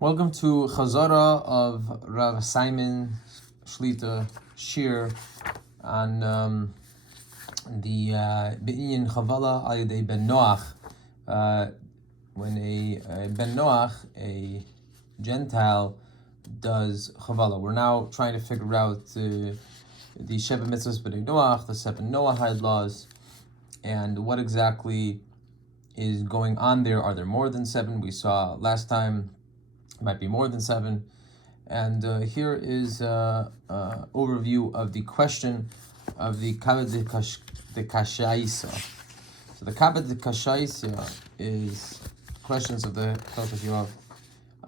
Welcome to Chazara of RBS Shlit'a shiur on the Be'inyan Chavala al Yedei Ben Noach. When a Ben Noach, a Gentile, does Chavala. We're now trying to figure out the Sheva Mitzvahs B'nei Noach, the 7 Noahide laws, and what exactly is going on there. Are there more than 7? We saw last time might be more than 7. And here is an overview of the question of the Kaba deKaShaissa. So the Kaba deKaShaissa is questions of the Chalach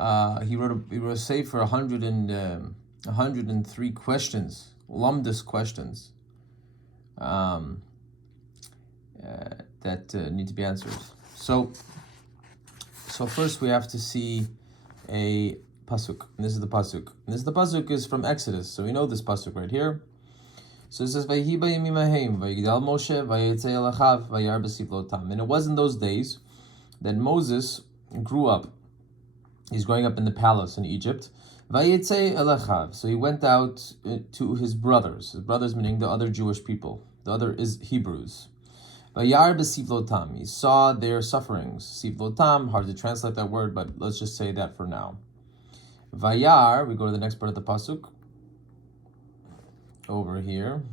Yoav. He wrote a sefer 103 questions, lumdus questions that need to be answered. So first we have to see a pasuk. And this is the pasuk. And the pasuk is from Exodus, so we know this pasuk right here. So it says, "Vayhi bayimim hahem, vayigdal Moshe, vayetzei el achav, vayar b'sivlotam." And it was in those days that Moses grew up. He's growing up in the palace in Egypt. Vayetzei el achav. So he went out to his brothers. His brothers meaning the other Jewish people. The other is Hebrews. Vayar b'sivlotam. He saw their sufferings. Sivlotam, hard to translate that word, but let's just say that for now. Vayar, we go to the next part of the pasuk. Over here.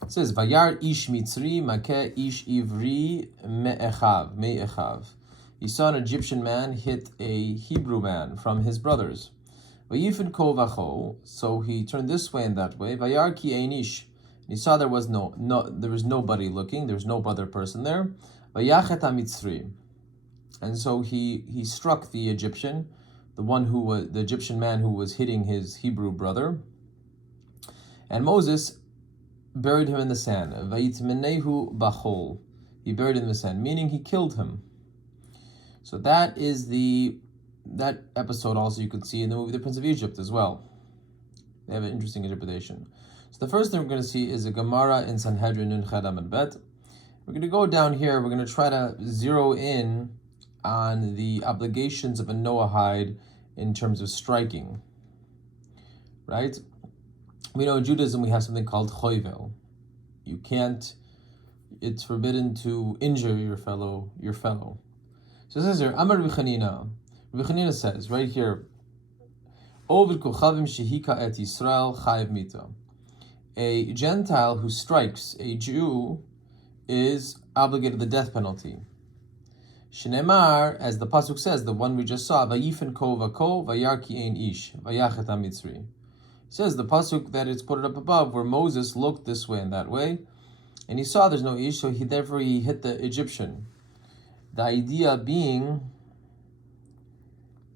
It says, Vayar ish mitzri makeh ish ivri me'echav. He saw an Egyptian man hit a Hebrew man from his brothers. Vayifin ko vacho. So he turned this way and that way. Vayar ki ein ish. He saw there was nobody looking. There was no other person there. Vayachet hamitzri, and so he struck the Egyptian, the Egyptian man who was hitting his Hebrew brother. And Moses buried him in the sand. Vayitmenehu bachol. He buried him in the sand, meaning he killed him. So that is that episode. Also, you could see in the movie The Prince of Egypt as well. They have an interesting interpretation. So the first thing we're going to see is a Gemara in Sanhedrin Nun Ched Amud Bet. We're going to go down here. We're going to try to zero in on the obligations of a Noahide in terms of striking. Right? We know in Judaism we have something called choivel. It's forbidden to injure your fellow. So it says here, Amar Rabbi Chanina says right here, Ovid kochavim shehika et Yisrael chayiv mita. A Gentile who strikes a Jew is obligated to the death penalty. Shneimar, as the pasuk says, the one we just saw, Vayifin ko vako vayar ki ein ish vayachet hamitzri. Says the pasuk that it's put it up above, where Moses looked this way and that way, and he saw there's no ish, so therefore he hit the Egyptian. The idea being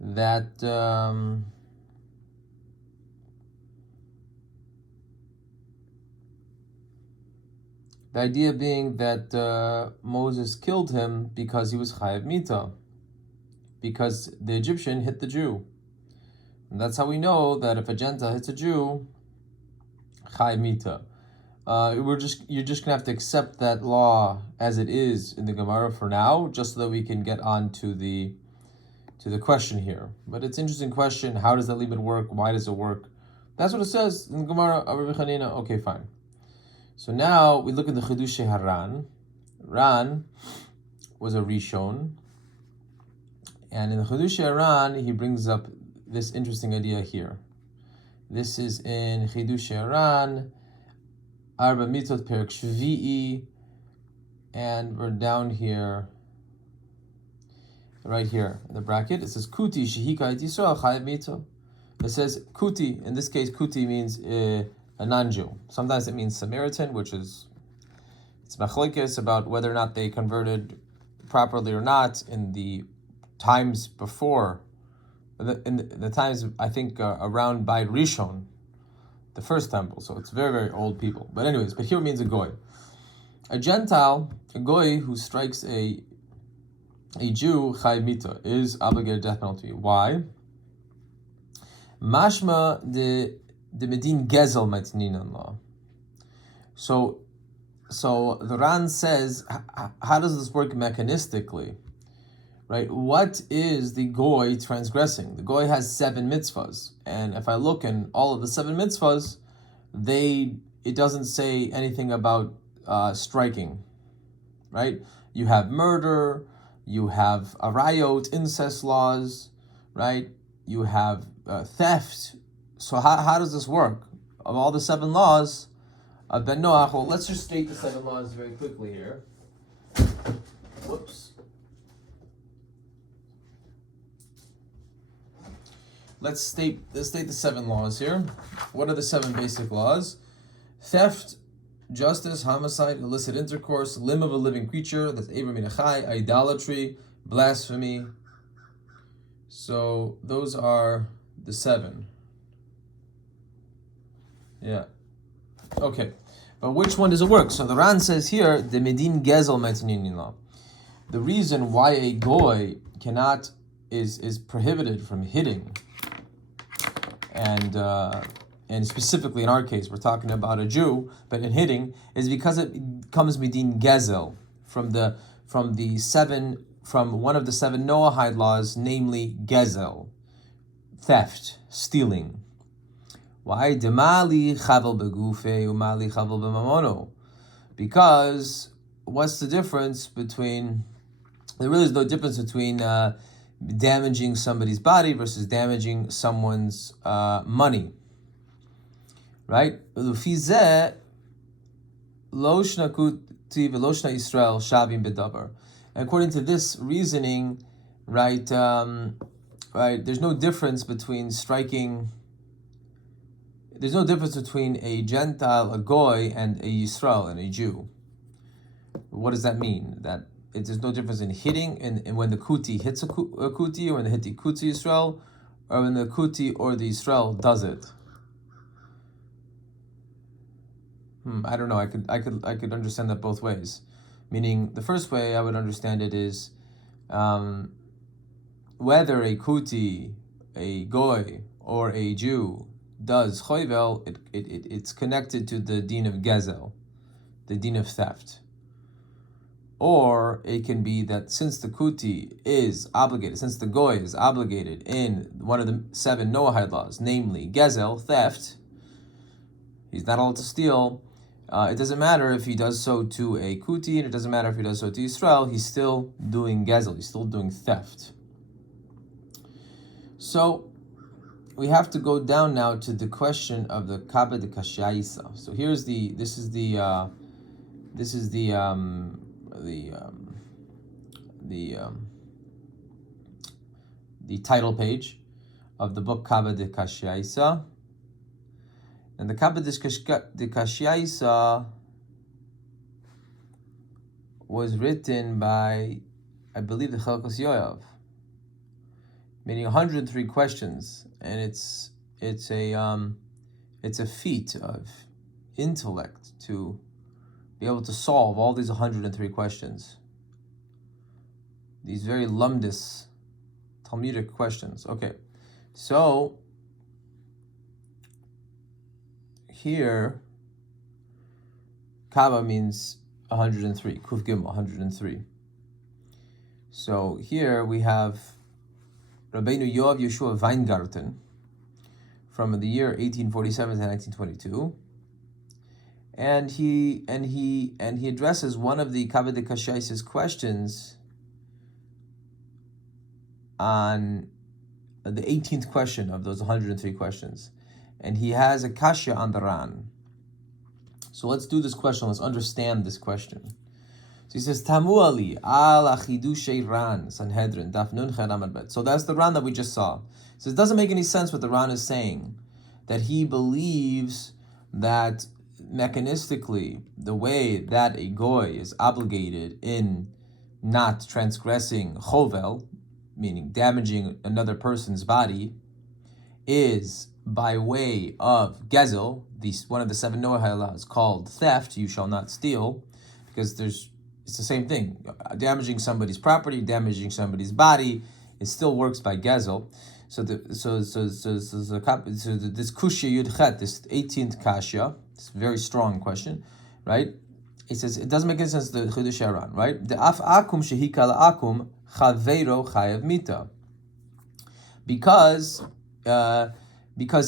that Moses killed him because he was chayav mita, because the Egyptian hit the Jew. And that's how we know that if a Gentile hits a Jew, chayav mita. You're just gonna have to accept that law as it is in the Gemara for now, just so that we can get on to the question here. But it's an interesting question. How does that limit work? Why does it work? That's what it says in the Gemara of Rabbi Chanina. Okay, fine. So now we look at the Chiddushei Haran. Ran was a Rishon, and in the Chiddushei Haran he brings up this interesting idea here. This is in Chiddushei Haran, Arba Mitzot Perek Shvi'i, and we're down here, right here in the bracket. It says Kuti Shehika et Yisrael Chayav Mita. It says Kuti. In this case, Kuti means a non-Jew. Sometimes it means Samaritan, it's machlokes about whether or not they converted properly or not in the times before, in the times, I think, around by Rishon, the first temple. So it's very, very old people. But anyways, here it means a goy. A Gentile, a goy who strikes a Jew, chayav mita, is obligated death penalty. Why? Mashma de medin gezel matninan law. So the Ran says, how does this work mechanistically? right? What is the goy transgressing? The goy has 7 mitzvahs, and if I look in all of the 7 mitzvahs, it doesn't say anything about striking, right? You have murder, you have arayot, incest laws, right? You have theft. So how does this work? Of all the 7 laws of Ben Noach, well, let's just state the 7 laws very quickly here. Whoops. Let's state the 7 laws here. What are the 7 basic laws? Theft, justice, homicide, illicit intercourse, limb of a living creature, that's Eber Min HaChai, idolatry, blasphemy. So those are the 7. Yeah. Okay. But which one does it work? So the Ran says here, the Medin Gezel Metaninin. The reason why a goy is prohibited from hitting, and specifically in our case, we're talking about a Jew, but in hitting, is because it comes Medin Gezel from one of the 7 Noahide laws, namely Gezel, theft, stealing. Why? Demali chavel begufe umali chavel b'mamono. Because what's the difference between? There really is no difference between damaging somebody's body versus damaging someone's money. Right? Lufi zeh lo shnakuti v'lo shna Yisrael shavim bedavar. According to this reasoning, right? There's no difference between striking. There's no difference between a Gentile, a goy, and a Yisrael, and a Jew. What does that mean? That there's no difference in hitting, and when the kuti hits a kuti, or when the hiti kuti Yisrael, or when the kuti or the Yisrael does it. I don't know. I could understand that both ways. Meaning, the first way I would understand it is whether a kuti, a goy, or a Jew does choivel, it's connected to the din of gezel, the din of theft. Or it can be that since the kuti is obligated, since the goy is obligated in one of the 7 Noahide laws, namely gezel, theft, he's not allowed to steal. It doesn't matter if he does so to a kuti, and it doesn't matter if he does so to Yisrael, he's still doing gezel, he's still doing theft. So we have to go down now to the question of the Kaba deKaShaissa. So this is the title page of the book Kaba deKaShaissa. And the Kaba deKaShaissa was written by, I believe, the Chelkos Yoav, meaning 103 questions, and it's a feat of intellect to be able to solve all these 103 questions. These very lumdis Talmudic questions. Okay, so here, Kaba means 103, Kuf Gimel, 103. So here we have Rabbeinu Yoav Yeshua Weingarten from the year 1847 to 1922, and he addresses one of the Kaba deKaShaissa's questions on the 18th question of those 103 questions, and he has a kasha on the Ran. So let's do this question. Let's understand this question. So he says, Tamu ali al achidushay Ran, Sanhedrin, Daf Nun Chen Amud Bet. So that's the Ran that we just saw. So it doesn't make any sense what the Ran is saying, that he believes that mechanistically, the way that a goy is obligated in not transgressing chovel, meaning damaging another person's body, is by way of gezel, one of the 7 Noahide laws called theft, you shall not steal, because it's the same thing. Damaging somebody's property, damaging somebody's body, it still works by gezel. So this kushya yudchet, this 18th kasha, it's a very strong question, right? he says it doesn't make any sense. The Chidush Aran, right? The af akum shehika la'akum chaveiro chayav mita, because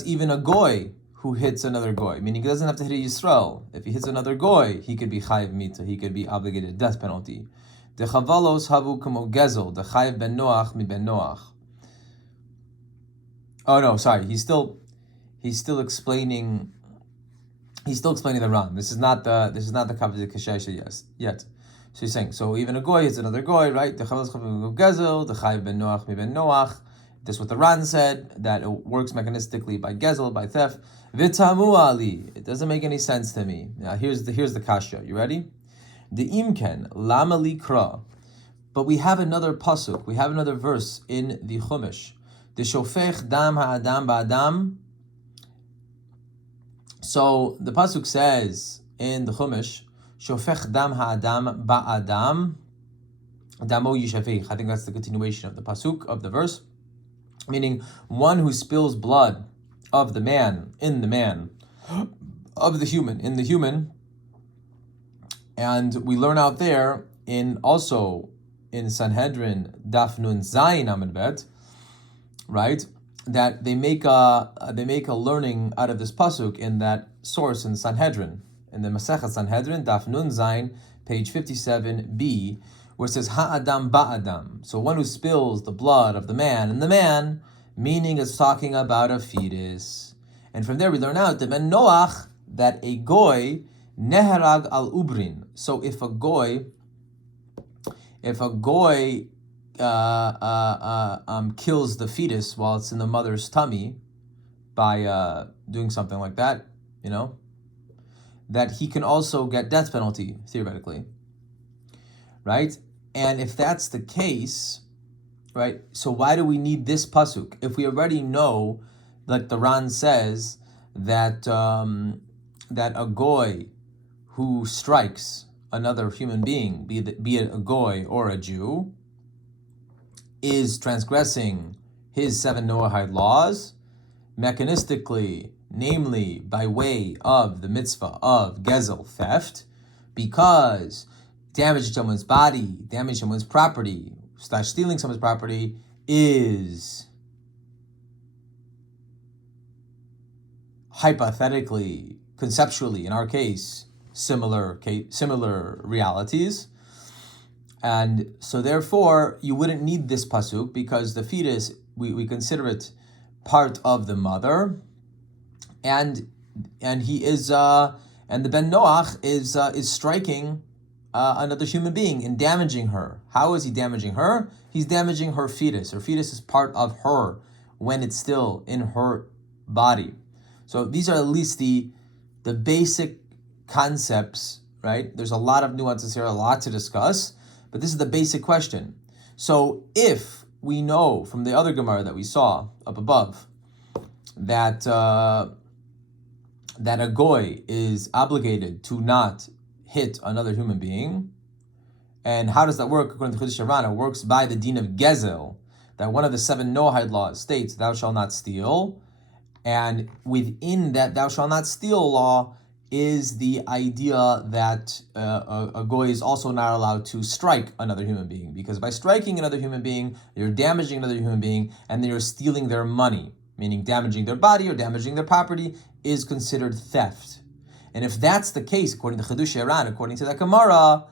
even a goy who hits another goy, meaning he doesn't have to hit a Yisrael. If he hits another goy, he could be chayav mita. He could be obligated death penalty. The chavalos havu kamo gezel. The chayav ben Noach mi ben Noach. Oh no, sorry. He's still explaining. He's still explaining the Ran. This is not the Kaba deKaShaissa yet. So he's saying, so even a goy hits another goy, right? The chavalos havu gezel. The chayav ben Noach mi ben Noach. This is what the Ran said, that it works mechanistically by gezel, by theft. V'tamu ali. It doesn't make any sense to me. Now here's the kasha. You ready? The imken lama likra. But we have another pasuk. We have another verse in the Chumash. The shofech dam ha'adam ba'adam. So the pasuk says in the Chumash, shofech dam ha'adam ba'adam, damo yishafech. I think that's the continuation of the pasuk of the verse, meaning one who spills blood of the man, in the man, of the human, in the human. And we learn out there also in Sanhedrin Daf Nun Zayin Amud Bet, right, that they make a learning out of this pasuk in that source in Sanhedrin, in the Masechet Sanhedrin Daf Nun Zayin, page 57b, where it says Ha'adam ba'adam. So one who spills the blood of the man in the man, meaning it's talking about a fetus. And from there we learn out the ben Noach, that a goy neherag al ubrin. So if a goy kills the fetus while it's in the mother's tummy by doing something like that, that he can also get death penalty theoretically, right? And if that's the case, right, so why do we need this pasuk if we already know, like the Ran says, that a goy who strikes another human being, be it a goy or a Jew, is transgressing his 7 Noahide laws mechanistically, namely by way of the mitzvah of gezel, theft, because damaging someone's body, damaging someone's property, stealing someone's property is hypothetically, conceptually, in our case, similar realities. And so therefore, you wouldn't need this pasuk because the fetus, we consider it part of the mother, and he is and the ben Noach is striking another human being and damaging her. How is he damaging her? He's damaging her fetus. Her fetus is part of her when it's still in her body. So these are at least the basic concepts, right? There's a lot of nuances here, a lot to discuss, but this is the basic question. So if we know from the other Gemara that we saw up above that that a goy is obligated to not hit another human being, and how does that work according to Chidush Aran? It works by the din of gezel, that one of the 7 Noahide laws states, "Thou shalt not steal," and within that "Thou shalt not steal" law is the idea that a goy is also not allowed to strike another human being, because by striking another human being, you're damaging another human being, and then you're stealing their money, meaning damaging their body or damaging their property is considered theft. And if that's the case, according to Chidush Aran, according to the Gemara,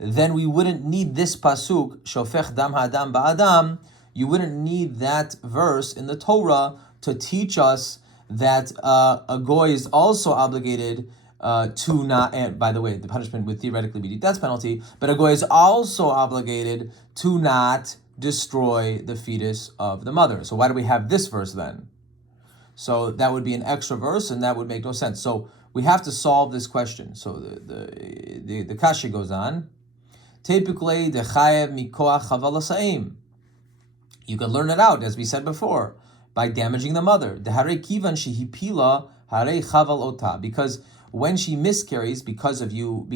then we wouldn't need this pasuk, Shofech dam ha'adam ba'adam. You wouldn't need that verse in the Torah to teach us that a goy is also obligated to not, and by the way, the punishment would theoretically be the death penalty, but a goy is also obligated to not destroy the fetus of the mother. So why do we have this verse then? So that would be an extra verse, and that would make no sense. So we have to solve this question. So the kasha goes on. Typically, dechayev mikoach chavalasa'im. You can learn it out, as we said before, by damaging the mother. Deharei kivan shehipila harei chaval ota. Because when she miscarries because of you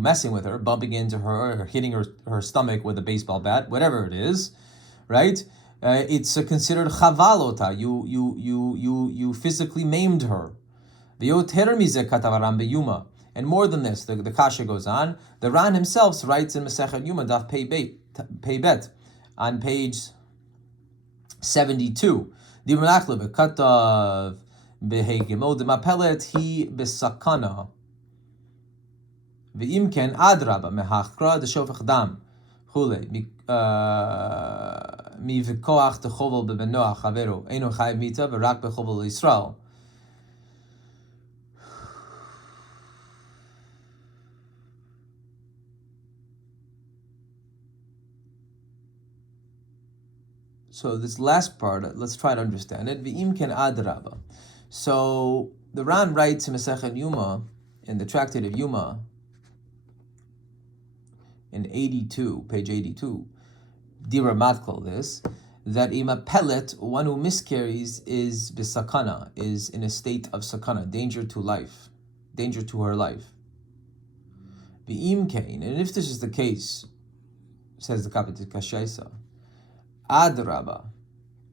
messing with her, bumping into her, or hitting her stomach with a baseball bat, whatever it is, right? It's considered chavalota. You physically maimed her. And more than this, the kasha goes on. The Ran himself writes in Masechet Yuma Daf Pei Bet on page 72. Divrachlev Katav Behegimod Mapelet Hi Besakana. Ve'im ken adraba mehachkra deshofach dam chule mi v'koach techovel bebenoach chaveru eino chayiv mita v'rak bechovel Yisrael. So this last part, let's try to understand it. Ve'im ken adraba. So the Ran writes in Masechet Yuma, in the tractate of Yuma, in 82, page 82, Dira Matkal, this, that ima pellet, one who miscarries, is bisakana, is in a state of sakana, danger to life, danger to her life. V'im kain, and if this is the case, says the Kaba deKaShaissa, adraba,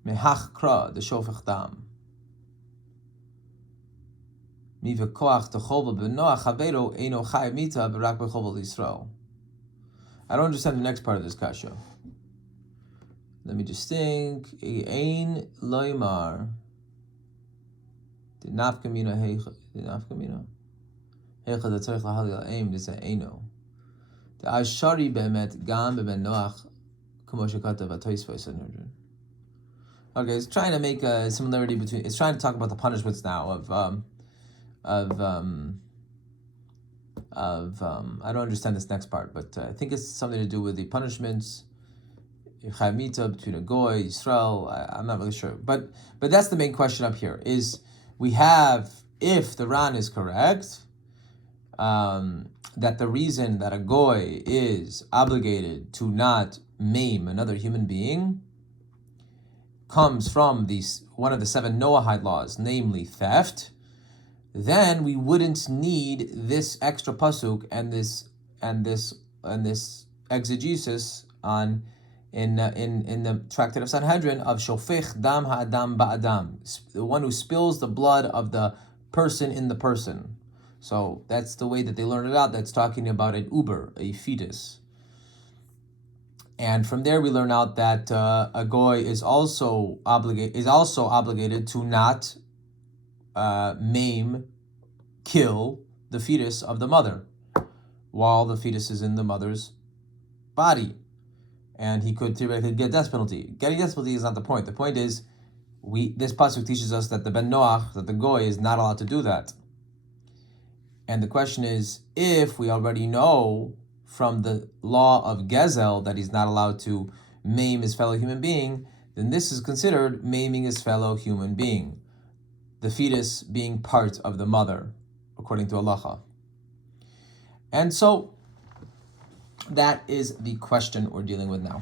mehachkra, the shofech dam, mi v'koach techovel b'noach chaveru eino chayiv mita v'rak bechovel Yisrael. I don't understand the next part of this kasha. Let me just think. Ein loymar. The nafkamina heicha. The nafkamina. Heicha the tzarich lahali al-aim. This is eino. The ashari be'emet gam be'ben noach kamo shekatav ha'toisva Sanhedrin. Okay, it's trying to make a similarity between. It's trying to talk about the punishments now I don't understand this next part, but I think it's something to do with the punishments, Chayimita between a goy, Yisrael. I'm not really sure, but that's the main question up here. Is we have, if the Ran is correct, that the reason that a goy is obligated to not maim another human being comes from one of the 7 Noahide laws, namely theft, then we wouldn't need this extra pasuk and this exegesis in the tractate of Sanhedrin of shofech dam ha'adam ba'adam, the one who spills the blood of the person in the person. So that's the way that they learned it out. That's talking about an uber, a fetus. And from there we learn out that a goy is also obligated to not maim, kill the fetus of the mother while the fetus is in the mother's body. And he could theoretically get death penalty. Getting death penalty is not the point. The point is, this pasuk teaches us that the ben noach, that the goy, is not allowed to do that. And the question is, if we already know from the law of Gezel that he's not allowed to maim his fellow human being, then this is considered maiming his fellow human being, the fetus being part of the mother, according to halacha. And so that is the question we're dealing with now.